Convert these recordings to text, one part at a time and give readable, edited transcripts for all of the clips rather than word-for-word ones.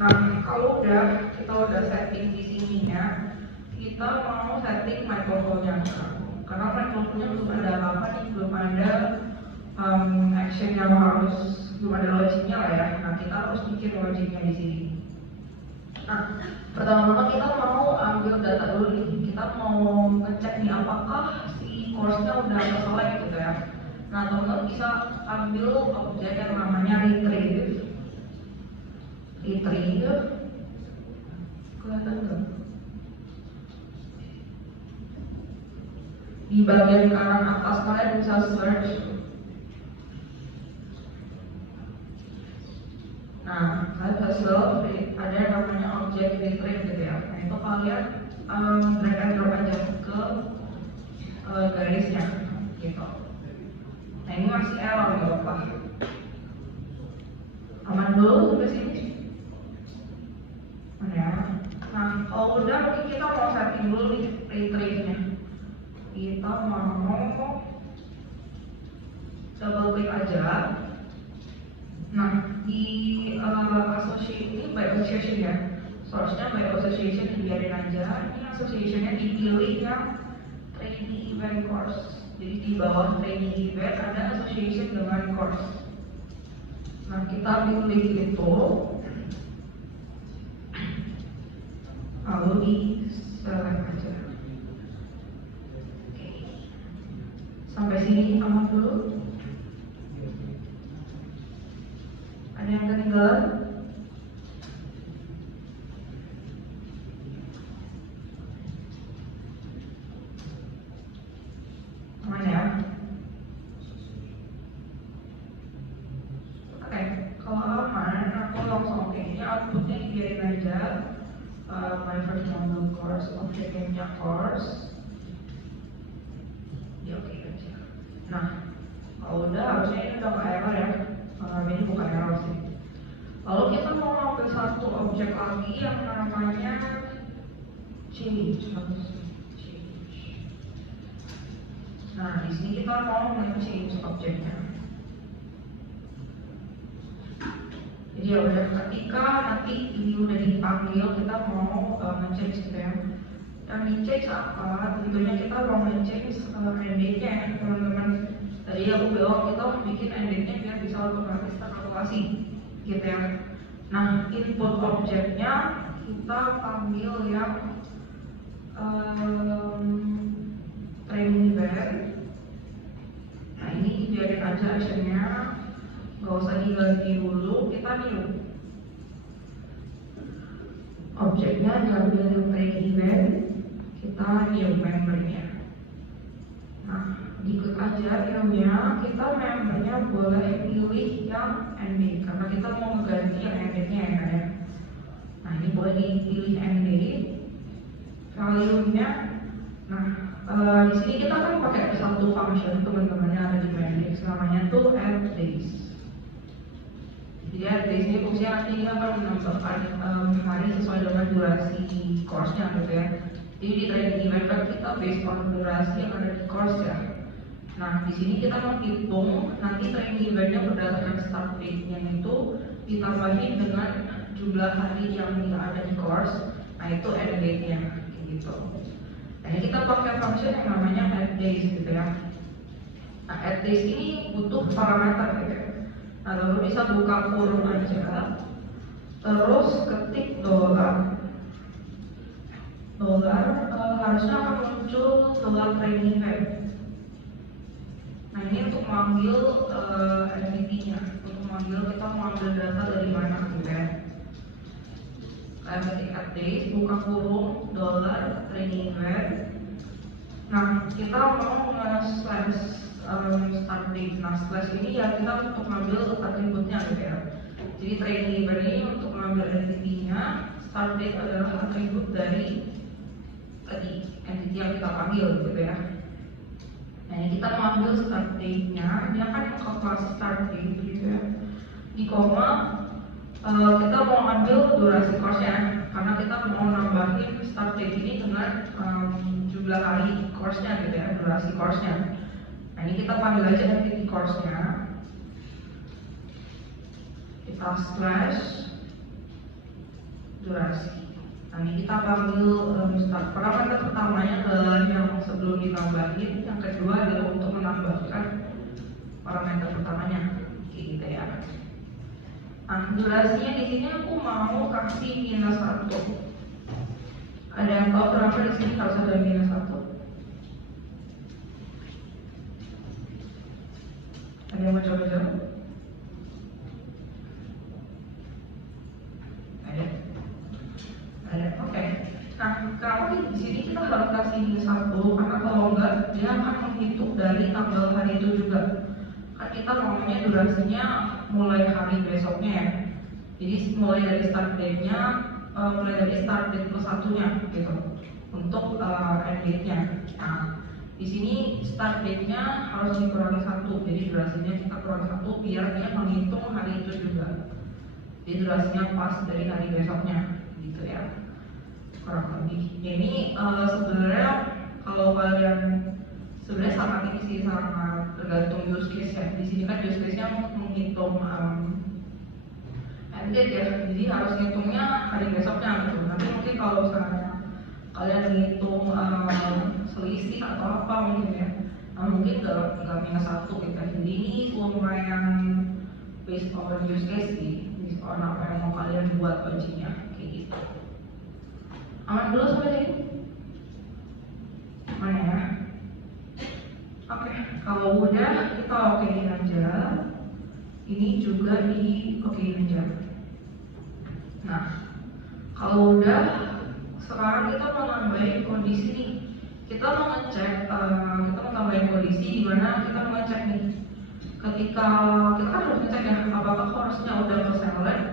Nah, kalau kita udah setting di sininya, kita mau setting microphone-nya. Karena microphone-nya belum ada apa-apa nih, belum ada action yang harus, belum ada logiknya lah ya. Nah, kita harus bikin logiknya di sini. Nah, pertama-tama kita mau ambil data dulu nih. Kita mau ngecek nih apakah si course-nya udah selesai gitu ya. Nah, teman-teman bisa ambil objek yang namanya retrieve. Kelihatan nggak? Di bagian kanan atas kalian bisa search. Nah, hasil ada yang namanya objek retrieve gitu ya. Nah, itu kalian drag and drop aja ke garisnya gitu. Nah, ini masih error nggak apa-apa. Aman dulu sampai sini. Ya. Nah, kalau udah mungkin kita mau setting dulu nih retrieve-nya. Kita mau double klik aja. Nah, di associate ini by association ya. Source-nya by association dibiarin aja. Ini association-nya dipilih yang training event course. Jadi di bawah training event ada association dengan course. Nah, kita pilih itu. Lalu di select aja. Oke. Sampai sini aman dulu. Ada yang ketinggalan? Aman ya? Oke, kalau aman, aku langsung ini outputnya dibiarin aja. My first module course, objeknya course. Ya oke aja. Nah, kalau udah harusnya ini udah nggak error ya. Ini bukan error sih. Lalu kita mau ngambil satu objek lagi yang namanya change. Nah, di sini kita mau nge-change objeknya. Jadi ya udah, ketika nanti ini udah dipanggil, kita mau nge-change gitu ya. Yang di-change apa? Tentunya kita mau nge-change endingnya ya teman-teman. Tadi aku bilang kita bikin endingnya biar bisa otomatis terkalkulasi gitu ya. Nah, input objeknya kita panggil yang training event. Nah, ini biarin aja actionnya, nggak usah diganti dulu, kita new. Objeknya diambil yang training event, kita new membernya. Nah, diklik aja new-nya, kita membernya boleh pilih yang ending karena kita mau mengganti yang endingnya ya. Nah, ini boleh dipilih ending, value-nya. Nah, di sini kita kan pakai satu function teman-teman yang ada di Mendix, namanya tuh add days. Jadi add days ini fungsinya nanti akan menambahkan hari sesuai dengan durasi course-nya gitu ya. Jadi di training event kan kita based on durasi yang ada di course ya. Nah, di sini kita menghitung nanti training eventnya berdasarkan start date-nya itu ditambahin dengan jumlah hari yang ada di course. Nah, itu end date-nya gitu. Nah, ini kita pakai function yang namanya add days gitu ya. Nah, add days ini butuh parameter gitu ya. Nah, lalu bisa buka kurung aja, terus ketik $. Harusnya akan muncul $training event. Nah, ini untuk mengambil entity-nya, untuk mengambil kita mau ambil data dari mana gitu ya. Ketik add days, buka kurung $training event. Nah, kita mau slash start date. Nah, slash ini ya kita untuk mengambil atributnya gitu ya. Jadi training event ini untuk mengambil entity-nya, start date adalah atribut dari tadi entity yang kita panggil gitu ya. Nah, ini kita mengambil start date-nya, ini akan kalkulasi start date gitu ya. Di koma kita mau ambil durasi course-nya karena kita mau nambahin start date ini dengan jumlah hari course-nya gitu ya, durasi course-nya. Nah, ini kita panggil aja entity course-nya. Kita slash durasi. Nah, ini kita panggil start. Parameter pertamanya adalah yang sebelum ditambahin, yang kedua adalah untuk menambahkan parameter pertamanya, gitu ya. Nah, durasinya di sini aku mau kasih -1. Ada yang tahu kenapa di sini harus ada -1? Ada yang mau coba-coba? Ada, oke. Nah, kalau di sini kita harus kasih -1 karena kalau enggak dia akan menghitung dari tanggal hari itu juga. Kan kita maunya durasinya mulai hari besoknya ya. Jadi mulai dari start date-nya, mulai dari start date ke-1-nya gitu. Untuk end date-nya. Nah, di sini start date-nya harus dikurangi 1. Jadi durasinya kita kurangi 1 biar dia menghitung hari itu juga. Jadi durasinya pas dari hari besoknya gitu ya, kurang lebih. Ini sebenarnya kalau kalian sebenarnya sangat ini sih, sangat tergantung use case ya. Di sini kan use case-nya menghitung end date ya, jadi harus ngitungnya hari besoknya gitu. Nanti mungkin kalau misalnya kalian ngitung selisih atau apa mungkin ya, mungkin nggak -1 gitu. Jadi ini lumayan based on use case sih, based on apa yang mau kalian buat kuncinya kayak gitu. Aman dulu sampai sini? Mana ya? Oke, kalau udah kita okein aja. Ini juga di okein aja. Nah, kalau udah, sekarang kita mau nambahin kondisi nih. Kita mau ngecek, kita mau tambahin kondisi di mana kita mau ngecek nih. Ketika kita kan harus ngecek ya, apakah course-nya udah ke select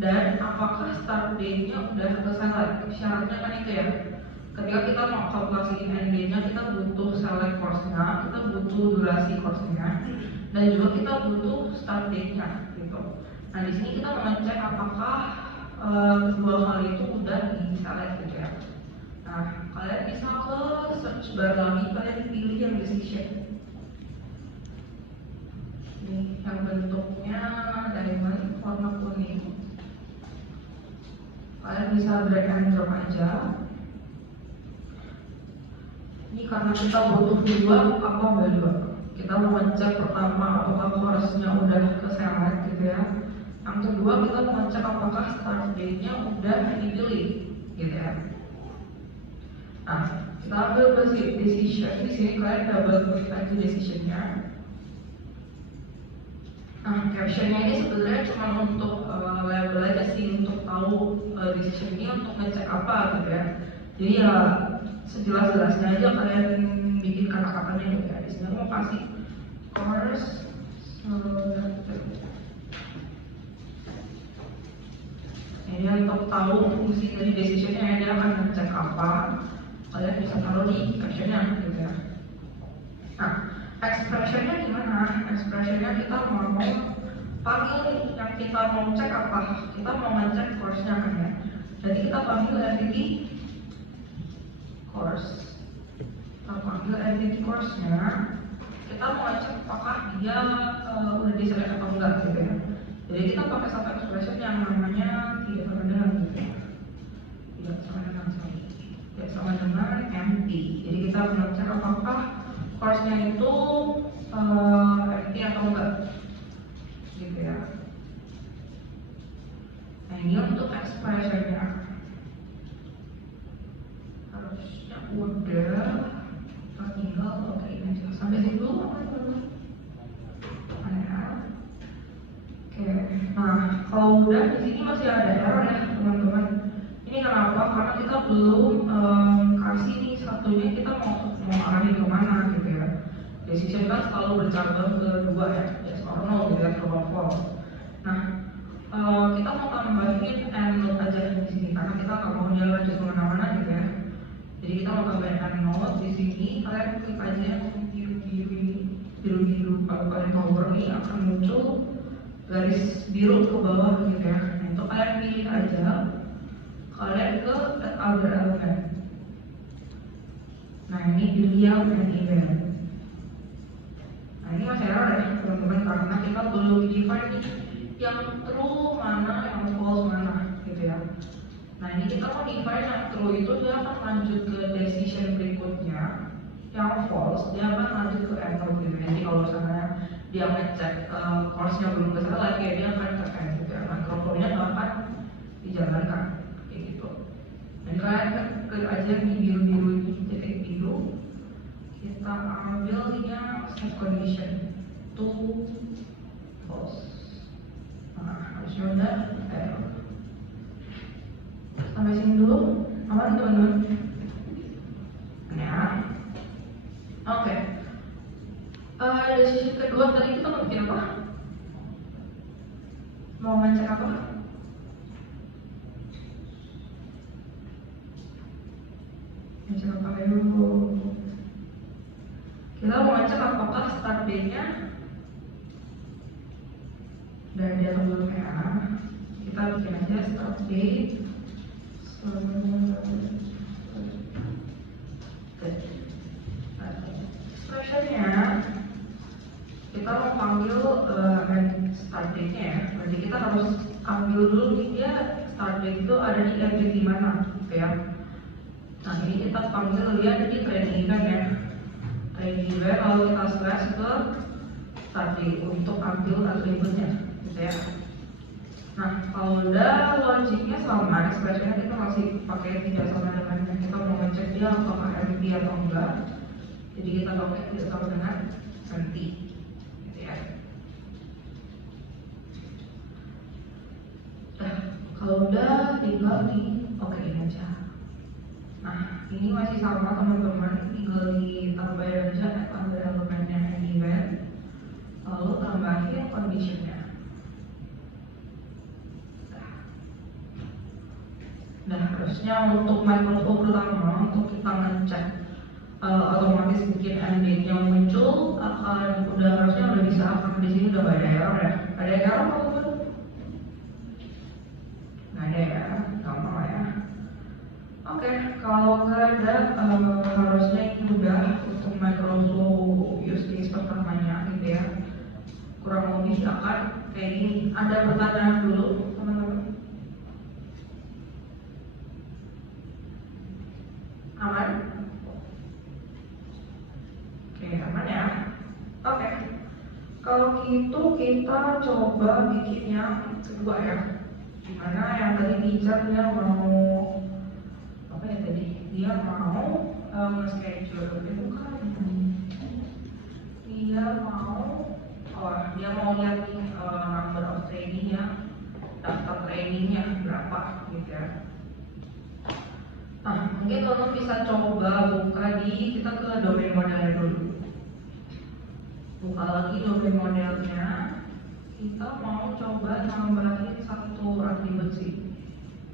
dan apakah start date-nya udah ke select. Syaratnya kan itu ya. Ketika kita mau kalkulasiin end date-nya, kita butuh select course-nya, kita butuh durasi course-nya, dan juga kita butuh start date-nya gitu. Nah, di sini kita mengecek apakah kedua hal itu udah di select gitu ya. Nah, kalian bisa ke search bar lagi, kalian pilih yang decision. Ini yang bentuknya diamond warna kuning. Kalian bisa drag and drop aja. Ini karena kita butuh dua, apa enggak dua? Kita mau ngecek pertama apakah course-nya udah ke select gitu ya. Yang kedua kita mau ngecek apakah start date-nya udah dipilih gitu ya. Nah, kita ambil decision. Di sini kalian double klik lagi decision-nya. Nah, caption-nya ini sebenarnya cuma untuk label aja sih, untuk tahu decision ini untuk ngecek apa gitu ya. Jadi ya sejelas-jelasnya aja kalian bikin kata-katanya gitu ya. Di sini mau kasih course ini untuk tahu fungsi dari decision-nya, dia akan ngecek apa. Kalian bisa taruh di caption-nya gitu ya. Nah, expression-nya gimana? Expression-nya kita mau panggil yang kita mau cek apa? Kita mau ngecek course-nya kan ya. Jadi kita panggil entity course. Kita panggil entity course-nya. Kita mau ngecek apakah dia udah di-select atau enggak gitu ya. Jadi kita pakai satu expression yang namanya tidak sama dengan gitu ya. Tidak sama dengan empty. Jadi kita mengecek apakah course-nya itu empty atau enggak gitu ya. Nah, ini untuk expression-nya harusnya udah, kita tinggal okein aja sampai situ. Oke, nah kalau udah di sini masih ada error ya teman-teman. Ini kenapa? Karena kita belum kasih nih satunya, kita mau arahin kemana gitu ya. Decision kan selalu bercabang ke dua ya, yes or no gitu ya, true or false. Nah, kita mau tambahin and not aja di sini karena kita nggak mau dia lanjut kemana-mana gitu ya. Jadi kita mau tambahin and not di sini. Kalian klik aja yang biru-biru. Kalau kalian power nih akan muncul garis biru ke bawah gitu ya. Nah, itu kalian pilih aja. Kalian ke other element. Nah, ini dilihat and event. Nah, ini masih error ya teman-teman karena kita belum define nih yang true mana, yang false mana gitu ya. kita mau define yang true itu dia akan lanjut ke decision berikutnya. Yang false dia akan lanjut ke end gitu. Jadi kalau misalnya dia ngecek course-nya belum kesalah, kayak dia akan ke end gitu. Microflow-nya nggak akan dijalankan kayak gitu. Dan kalian klik aja di biru-biru ini, titik biru. Kita ambil yang set condition to false. Nah, harusnya udah sampai sini dulu, aman teman-teman? Ya. Oke. Decision kedua tadi kita mau bikin apa? Mau ngecek apa? Ngecek apa dulu? Kita mau ngecek apakah start date-nya dan dia dulu ya. Kita bikin aja start date. Expressionnya kita mau panggil start date-nya ya. Berarti kita harus ambil dulu nih dia start date itu ada di event di mana gitu ya. Nah ini kita panggil dia ada di training event ya. Training event lalu kita slash ke start date untuk ambil atributnya gitu ya. Nah, kalau udah logiknya sama, expressionnya kita masih pakai tidak sama dengan kita mau ngecek dia apakah empty atau enggak. Jadi kita pakai tidak sama dengan empty, gitu ya. Nah, kalau udah tinggal di okein aja. Nah, ini masih sama teman-teman, tinggal ditambahin aja tambah elemennya event, lalu tambahin conditionnya. Nah, harusnya untuk Microsoft pertama untuk kita ngecek otomatis bikin end date yang muncul akan harusnya udah bisa, akan di sini udah gak ada error ya. Ada error apa? Nggak ada ya, gampang lah ya. Oke, kalau nggak ada harusnya ini udah untuk Microsoft use case pertamanya gitu ya. Kurang lebih akan kayak gini. Ada pertanyaan dulu teman-teman? Aman? Oke, aman ya? Oke. Kalau gitu kita coba bikin yang kedua ya. Dimana yang tadi teacher dia mau apa ya tadi? Dia mau schedule itu kan. Dia mau dia mau lihat nih number of training ya, daftar trainingnya berapa gitu ya. Nah, mungkin teman-teman bisa coba buka di kita ke domain modelnya dulu. Buka lagi domain modelnya. Kita mau coba nambahin satu atribut sih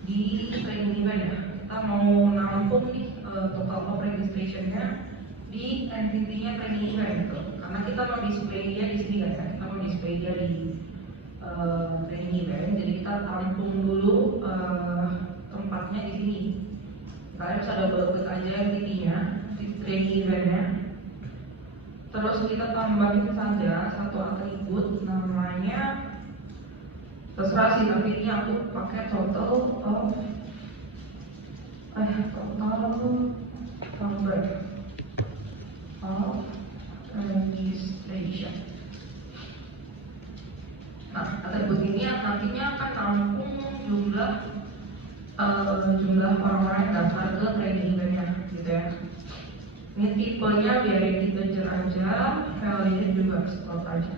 di training event ya. Kita mau nampung nih total of registration-nya di entity-nya training event gitu. Karena kita mau display dia di sini kan ya. Kita mau display dia di training event. Jadi kita tampung dulu tempatnya di sini. Kalian bisa double klik aja intinya di training event-nya. Terus kita tambahin saja satu atribut namanya, terserah sih, tapi ini aku pakai total of number of registration. Nah, atribut ini nantinya akan nampung jumlah orang-orang yang daftar ke training event-nya gitu ya. Ini tipenya biar integer aja, value-nya juga float aja.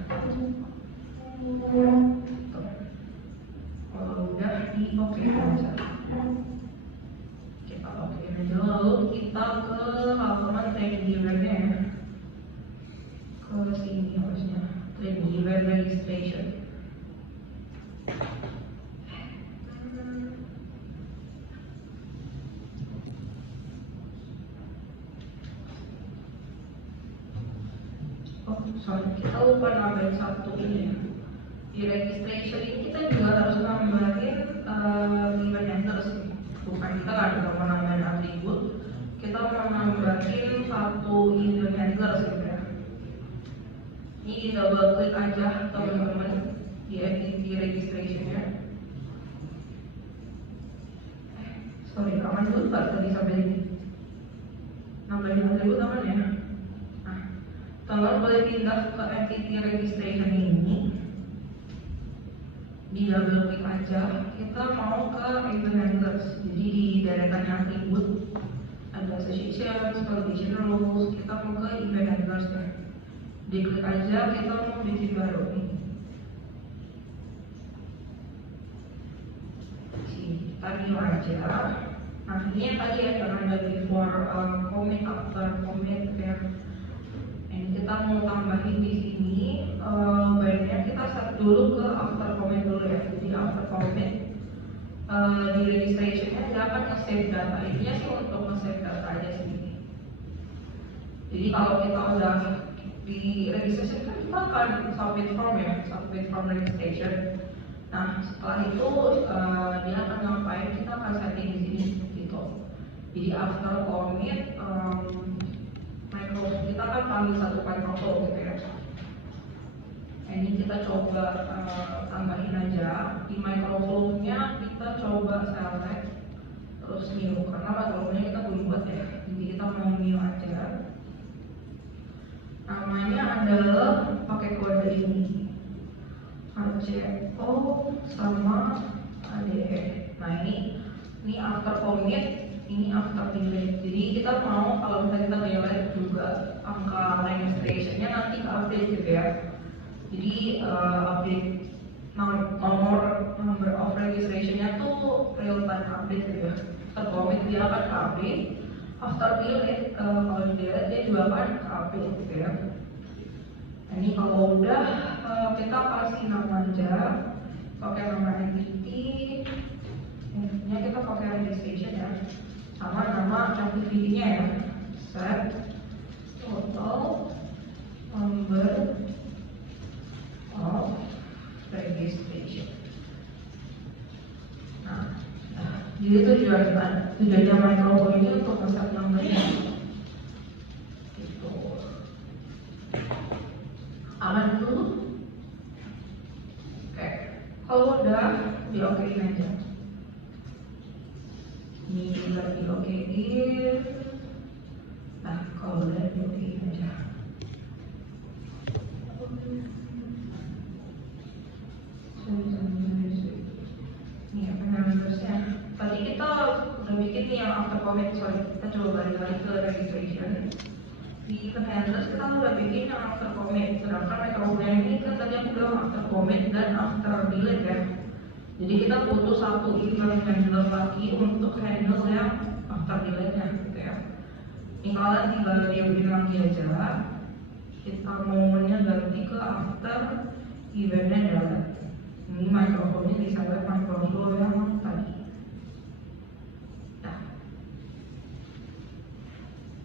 Kalau udah di oke aja. Kita oke aja, lalu kita ke halaman training event-nya ya. Ke sini harusnya training event registration. Kita lupa nambahin satu ini ya. Di registration ini kita juga harus nambahin event terus. Bukan kita nggak ada mau nambahin atribut, kita mau nambahin satu event handler gitu ya. Ini di double klik aja teman-teman di registration-nya. sorry, aman dulu nggak tadi sampai ini? Nambahin atribut aman ya? Nah, teman boleh pindah ke entity registration ini. Di double klik aja, kita mau ke event handlers. Jadi di deretannya atribut ada association, validation rules, kita mau ke event handlers ya. Diklik aja, kita mau bikin baru nih. Kita new aja. Nah ini yang tadi ya, karena ada before commit, after commit ya. Ini kita mau tambahin di sini. Baiknya kita set dulu ke after commit dulu ya. Jadi after commit di registrationnya dia akan nge-save data. Intinya sih untuk nge-save data aja sih. Jadi kalau kita udah di registration kan kita akan submit form ya, submit form registration. Nah setelah itu dia akan ngapain, kita akan setting di sini gitu. Jadi after commit kita akan panggil satu microflow gitu ya. Ini kita coba tambahin aja di microflow-nya, kita coba select terus new karena microflow-nya kita belum buat ya. Jadi kita mau new aja. Namanya adalah pakai kode ini ACO sama ADE. Nah ini after commit, ini after delete. Jadi kita mau kalau misalnya kita delete juga angka registration-nya nanti ke update gitu ya. Jadi update number of registration-nya tuh real time update gitu ya. After commit dia akan ke update, after delete kalau di delete dia juga akan ke update gitu ya. Nah, ini kalau udah kita kasih nama aja, pakai nama entity, intinya kita pakai registration ya, sama nama activity-nya ya, set total number of registration. Nah, jadi tujuannya microflow ini untuk nge-set nomornya. Gitu. Aman dulu. Oke, kalau udah di-okein aja. Ini juga di-okein. Nah, kalau udah di-okein aja. Nih apa namanya? Tadi kita udah bikin nih yang after commit, sorry, kita coba balik ke registration. Di event handlers kita udah bikin yang after commit, sedangkan microflow ini kan tadi aku bilang after commit dan after delete ya. Jadi kita butuh satu event handler lagi untuk handle yang after delete nya gitu ya. Ini kalian tinggal diamin lagi aja. Kita maunya ganti ke after eventnya delete. Ini microflow-nya bisa lihat microflow yang tadi.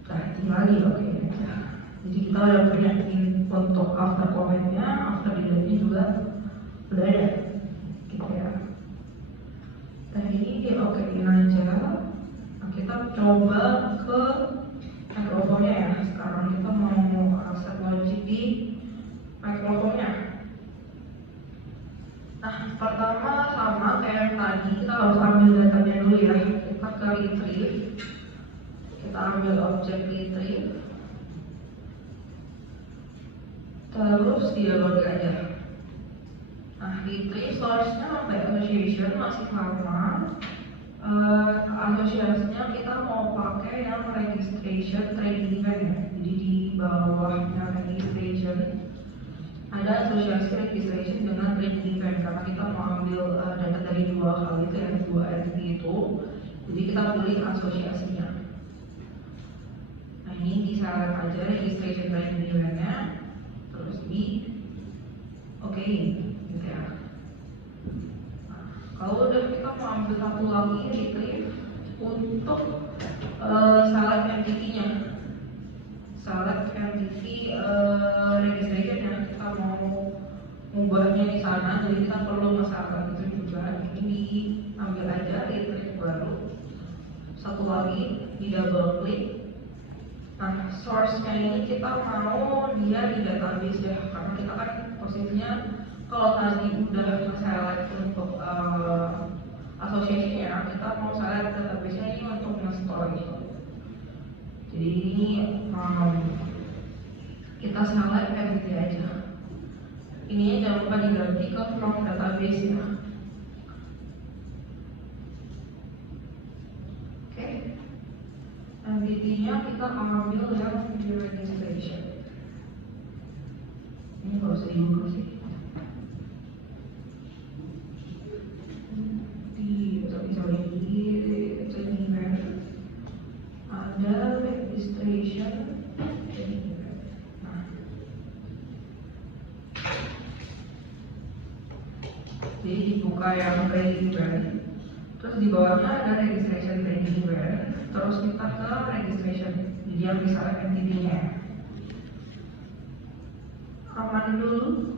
Nah, tinggal oke. Jadi kita udah punya untuk after comment-nya, after delete-nya juga udah ada, gitu ya. Dan ini di okein aja. Nah, kita coba ke microphone-nya ya. Sekarang kita mau set logic di microphone-nya. Nah, pertama sama kayak yang tadi, kita harus ambil datanya dulu ya. Kita ke retrieve, kita ambil objek retrieve, terus dia load aja. Nah, retrieve source-nya sampai association masih sama. Asosiasinya kita mau pakai yang registration trading event ya. Jadi di bawahnya registration ada asosiasi registration dengan trading event karena kita mau ambil data dari dua hal itu ya, dua entity itu. Jadi kita pilih asosiasinya. Nah ini bisa aja registration trading event-nya, terus di oke gitu ya. Kalau udah kita mau ambil satu lagi retrieve untuk select entity-nya, select entity registration yang kita mau mengubahnya di sana, jadi kita perlu masalah itu juga. Ini ambil aja retrieve baru, satu lagi di double click. Nah source-nya ini kita mau dia di database ya, karena kita kan posisinya kalau tadi udah select untuk association ya, kita mau select database-nya ini untuk nge-store gitu. Jadi ini kita select entity aja. Ini jangan lupa diganti ke from database ya. Oke. Entity-nya kita ambil yang di registration. Ini kalau usah dibuka sih. Ada registration. Nah, jadi dibuka yang training event, terus di bawahnya ada registration training event, terus kita ke registration, jadi yang bisa entity-nya. Aman dulu.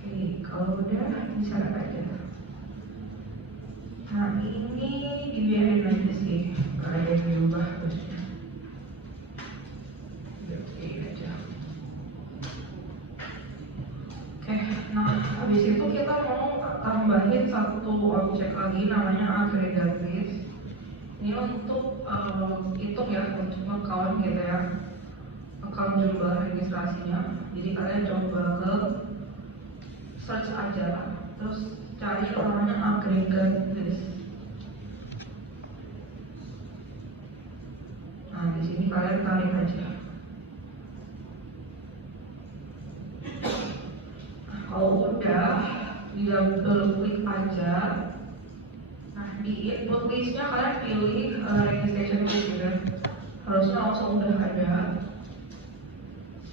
Oke, kalau udah bisa aja. Nah ini dibiarin aja sih, gak ada yang diubah terusnya. Oke aja. Oke, nah habis itu kita mau tambahin satu objek lagi namanya aggregates. Ini untuk hitung ya, untuk account gitu ya, account jumlah registrasinya. Jadi kalian coba ke search aja, terus cari namanya aggregates. Nah di sini kalian tarik aja. Kalau udah, double klik aja. Nah di input listnya kalian pilih registration list gitu. Harusnya langsung udah ada.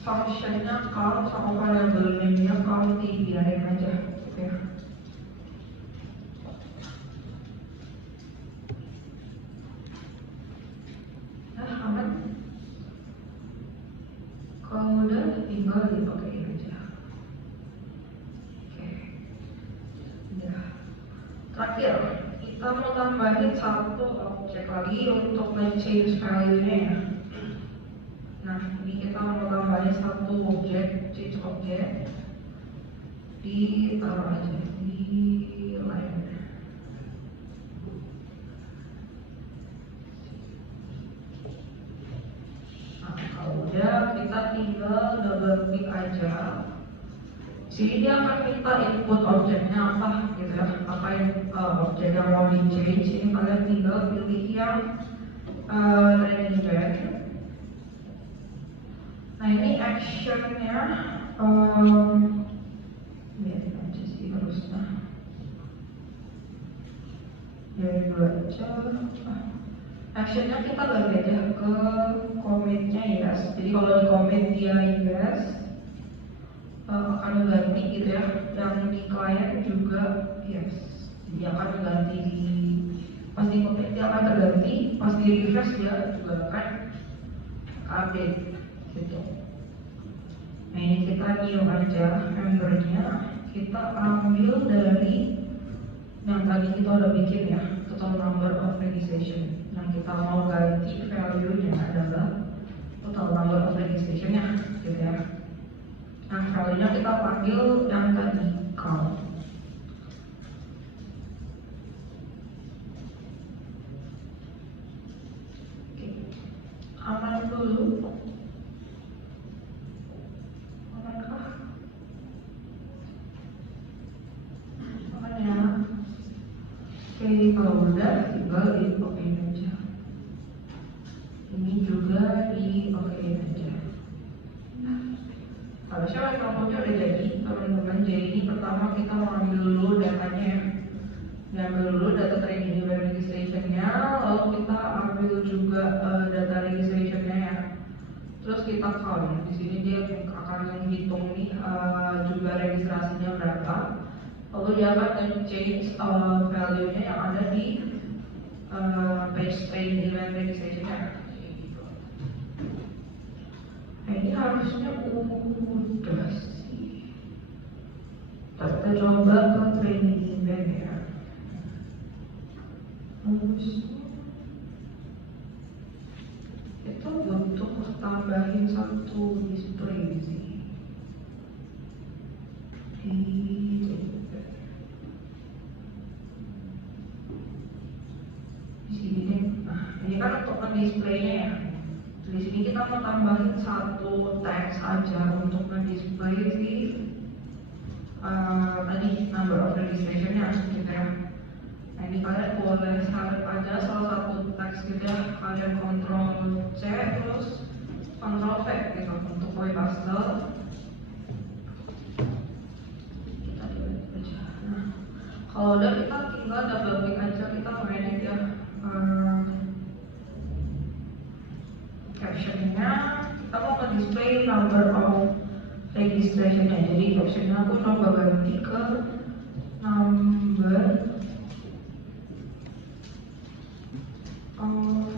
Functionnya count sama variable name-nya count, biarin aja. Oke. Nah aman. Kalau udah tinggal dipakein aja. Oke. Udah. Terakhir, kita mau tambahin satu objek lagi untuk change value-nya ya. Nah, ini kita mau tambahin satu objek, change objek, ditaruh aja di line. Nah, kalau udah kita tinggal double klik aja. Sini dia akan minta input objeknya apa gitu ya, apa yang objek yang mau di change. Ini kalian tinggal pilih yang training event. Nah ini actionnya biarin aja sih harusnya. Biarin aja. Actionnya kita ganti aja ke commitnya yes. Jadi kalau di commit dia yes, akan ganti gitu ya. Yang di client juga yes. Jadi akan ganti di pas di commit dia akan terganti, pas di refresh dia juga akan update. Gitu. Nah ini kita new aja membernya, kita ambil dari yang tadi kita udah bikin ya, total number of registration. Yang kita mau ganti value-nya adalah total number of registration-nya gitu ya. Nah value-nya kita panggil yang tadi count. Oke. Aman dulu. Oke, kalau udah tinggal di-okein aja. Ini juga di-okein aja. Harusnya rekomendasinya udah jadi teman-teman. Jadi ini pertama kita mau ambil dulu datanya, ambil dulu data training event registration-nya, lalu kita ambil juga data registration-nya ya. Terus kita count. Di sini dia akan menghitung nih jumlah registrasinya berapa. Lalu dia akan change value-nya yang ada di page training event registration-nya. Nah ini harusnya udah sih. Kita coba ke training event ya. satu display sih. Di sini deh. Nah, ini kan untuk displaynya ya. Di sini kita mau tambahin satu teks aja untuk display si tadi number of registration-nya gitu ya. Nah, ini kalian boleh select aja salah satu teks gitu ya. Kalian Ctrl C terus Ctrl V gitu untuk copy paste. Kita delete aja. Nah, kalau udah kita tinggal double klik aja, kita edit ya captionnya. Kita mau display number of registration-nya. Jadi captionnya aku coba ganti ke number of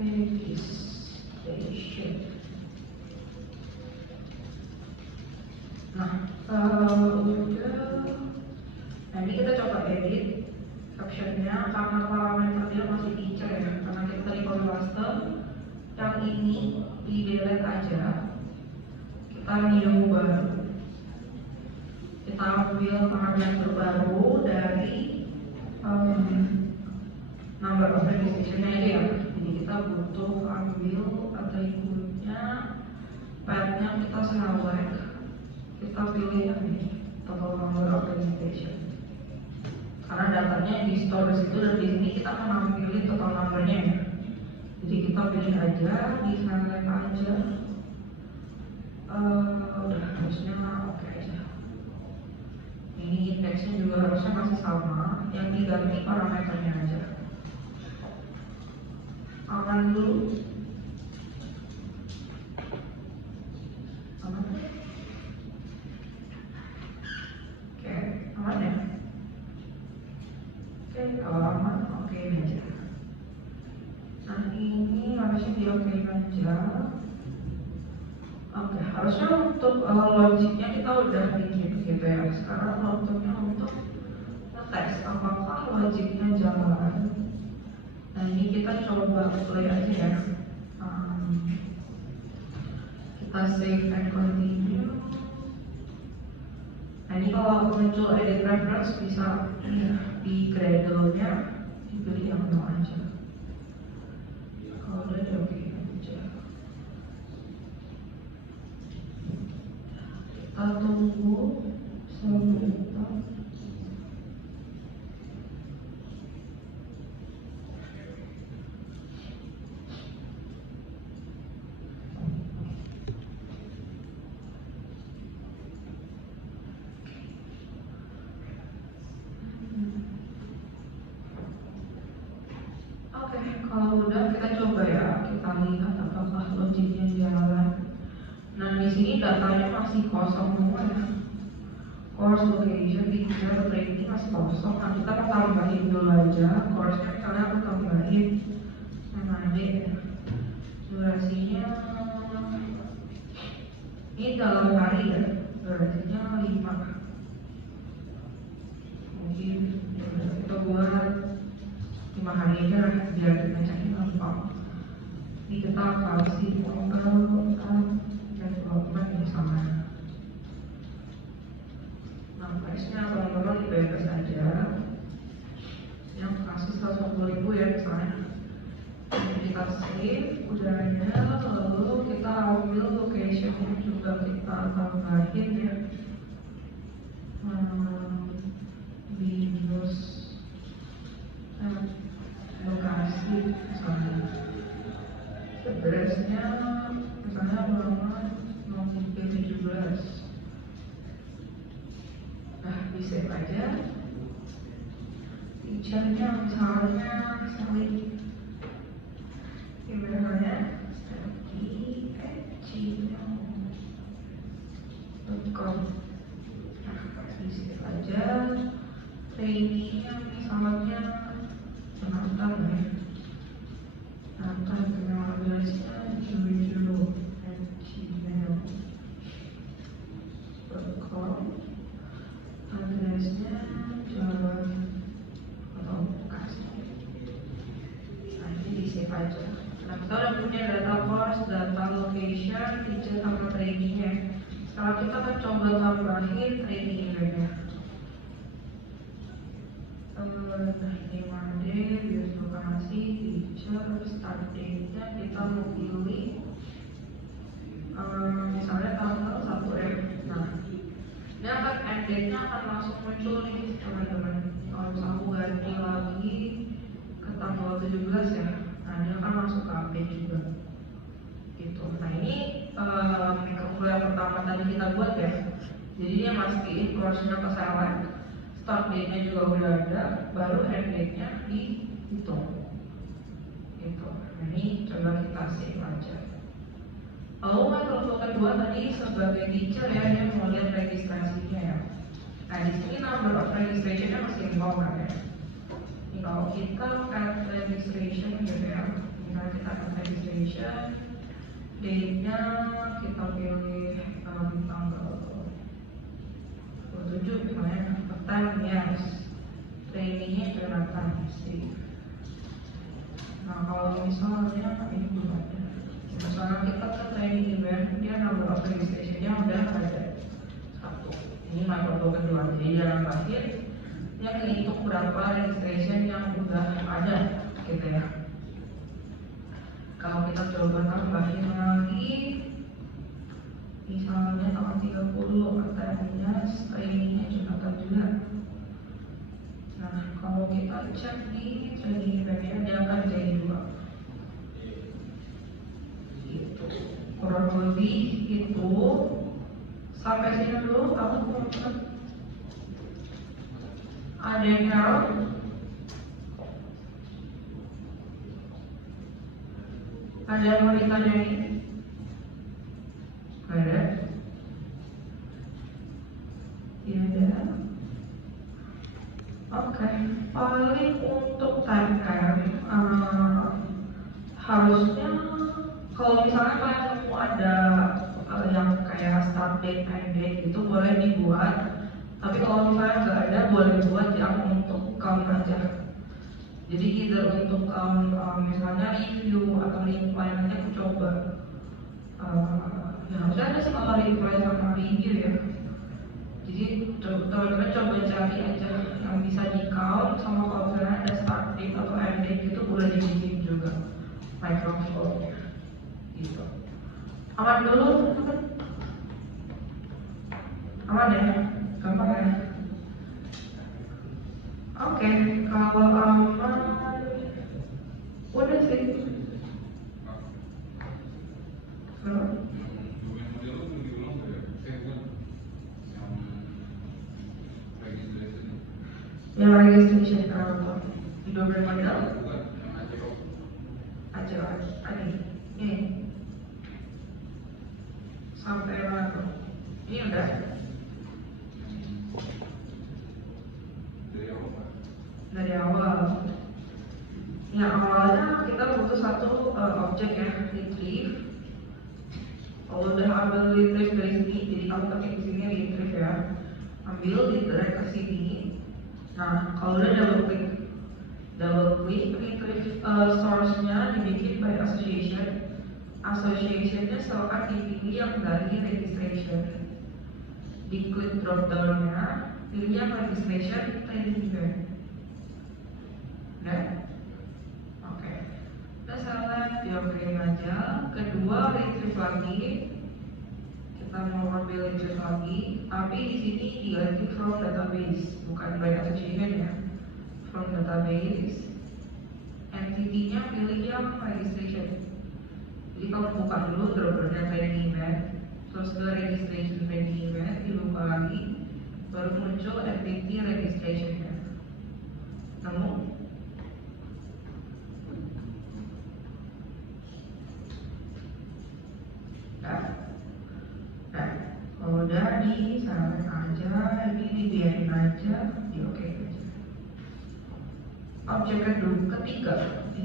registration. Nah, udah. Nah, ini kita coba edit captionnya karena parameternya masih teacher ya, karena kita tadi copy paste. Yang ini di delete aja, kita new baru, kita ambil parameter baru dari number of registration-nya aja ya. Jadi kita butuh ambil atributnya, path-nya kita select, kita pilih yang ini total number of registration. Karena datanya di store di situ dan di sini kita mau pilih total number-nya ya. Jadi kita pilih aja, di select aja. Udah harusnya oke aja. Ini indeksnya juga harusnya masih sama, yang diganti parameternya aja. Aman dulu. Aman. Oke, aman ya. Oke, kalau aman, oke aja. Nah, ini harusnya di-okein aja. Oke, harusnya untuk logiknya kita udah bikin gitu ya. Sekarang untuk ngetes apakah logiknya jalan. Nah, ini kita coba play aja ya. Kita save and continue. Nah, ini kalau muncul edit reference bisa di Gradle-nya dipilih yang mau aja. Kalau udah oke aja. Kita tunggu sebentar. Kalau udah kita coba ya, kita lihat apakah logiknya jalan. Nah, di sini datanya masih kosong semua ya. Course location, teacher, training masih kosong. Nah, kita mau tambahin dulu aja. Course-nya misalnya aku tambahin MAD ya. Durasinya ini dalam hari ya, durasinya 5. Mungkin kita buat 5 hari aja biar kita cari gampang. Ini kita kasih development misalnya. Nah, price-nya teman-teman bebas aja. Yang kasih 120.000 ya misalnya. Jadi kita save, udah ada, lalu kita ambil location juga kita tambahin ya. Minus lokasi misalnya. Address-nya misalnya alamat 17. Nah, di save aja. Feature-nya misalnya emailnya stefki@gmail.com. Nah, di save aja. Trainee-nya misalnya Nathan ya. Nathan email address-nya jujur@gmail.com. Address-nya Jalan atau Bekasi. Nah, ini di save aja. Nah, kita udah punya data course, data location, teacher sama trainingnya. Sekarang kita akan coba tambahin training eventnya. Nah, ini Monday, bios lokasi, teacher, start date-nya kita mau pilih misalnya tanggal 1 ya. Nah, ini akan end date-nya akan langsung muncul nih teman-teman. Kalau misalnya aku ganti lagi ke tanggal 17 ya, nah ini akan masuk ke update juga gitu. Nah ini microflow yang pertama tadi kita buat ya. Jadi dia mastiin course-nya ke select, start date-nya juga udah ada, baru end date-nya dihitung gitu. Nah ini coba kita save aja. Lalu microflow kedua tadi sebagai teacher ya, dia mau lihat registrasinya ya. Nah di sini number of registration-nya masih nol kan ya. Ini kalau kita add registration gitu ya, misalnya kita add registration, date-nya kita pilih tanggal 27 misalnya, time yes, trainingnya Jonathan sih. Nah kalau misalnya ini belum ada. Misalnya kita ke training event, dia number of registration-nya udah ada 1. Ini microflow kedua, jadi dalam akhir dia ngitung berapa registration yang udah ada gitu ya. Kalau kita coba tambahin lagi, misalnya tanggal 30 katanya trainingnya Jonathan juga. Nah kalau kita cek di training eventnya, dia akan jadi 2. Kurang lebih itu sampai sini dulu. Aku mau cek ada yang error. Ada yang mau ditanyain? Ada? Tidak. Oke, paling untuk time harusnya kalau misalnya kalian nemu ada yang kayak start date, end date itu boleh dibuat. Tapi kalau misalnya nggak ada, boleh dibuat yang untuk count aja. Jadi either untuk misalnya review atau reply, nanti aku coba. Ya harusnya ada sih kalau reply sama review ya. Jadi teman-teman coba cari aja yang bisa di count, sama kalau misalnya ada start date atau end date itu boleh dibikin juga microflow-nya gitu. Aman dulu? Aman ya? Gampang ya? Oke, kalau aman udah sih. Yang registration di domain modal aja ini sampai mana? Ini udah dari awal. Ya awalnya kita butuh satu objek ya, retrieve. Kalau udah ambil retrieve dari sini, jadi kamu ketik di sini retrieve ya, ambil di drag ke sini. Nah kalau udah double click retrieve source-nya dibikin by association. Association-nya silakan dipilih yang dari registration. Di klik drop down-nya, pilih yang registration training event. Udah? Oke. Kita select di okein aja. Kedua retrieve lagi. Kita mau ambil retrieve lagi, tapi di sini diganti from database, bukan by association ya. From database. Entity-nya pilih yang registration. Jadi kalau buka dulu drop-downnya training event, terus ke registration training event, dibuka lagi, baru muncul entity registration-nya. Nemu? Nah, kalau udah disalin aja, ini dibiarin aja, di oke aja. Objek ketiga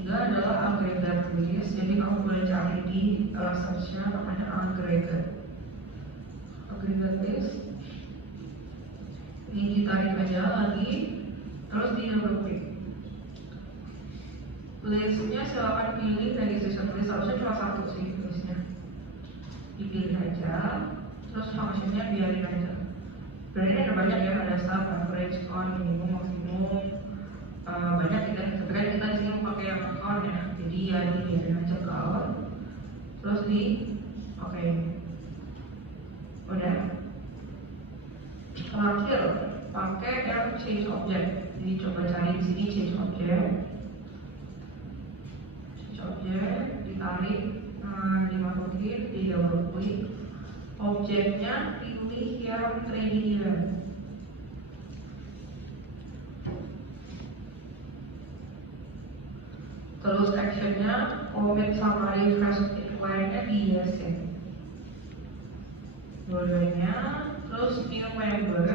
adalah aggregate list. Jadi kamu boleh cari di search-nya namanya aggregate list. Ini ditarik aja lagi, terus di double click. Listnya silakan pilih registration list dipilih aja, terus functionnya biarin aja. Berarti ada banyak ya, ada sub, average, count, minimum, maksimum, banyak gitu. Tapi kan kita di sini pakai yang count ya, jadi ya dibiarin aja count, terus di oke, udah. Terakhir pakai yang change object. Jadi coba cari di sini change object, ditarik, dimasukin, di double click, objeknya pilih yang trading event. Terus actionnya commit sama refresh lainnya di yes. Dua-duanya, terus new member.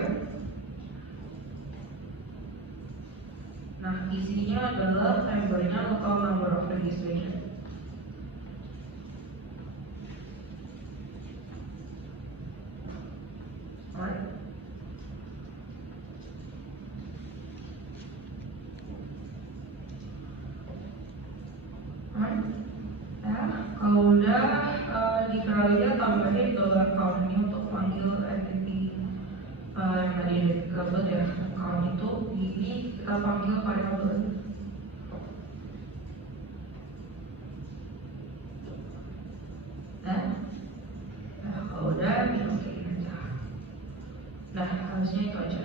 Nah, isinya adalah membernya atau number of registration. Alright. Kalau udah dikalinya tambahin account ini untuk panggil entity yang tadi disebut ya, account itu ini kita panggil variable. Nah, kalau udah dimasukin aja. Nah, harusnya itu aja.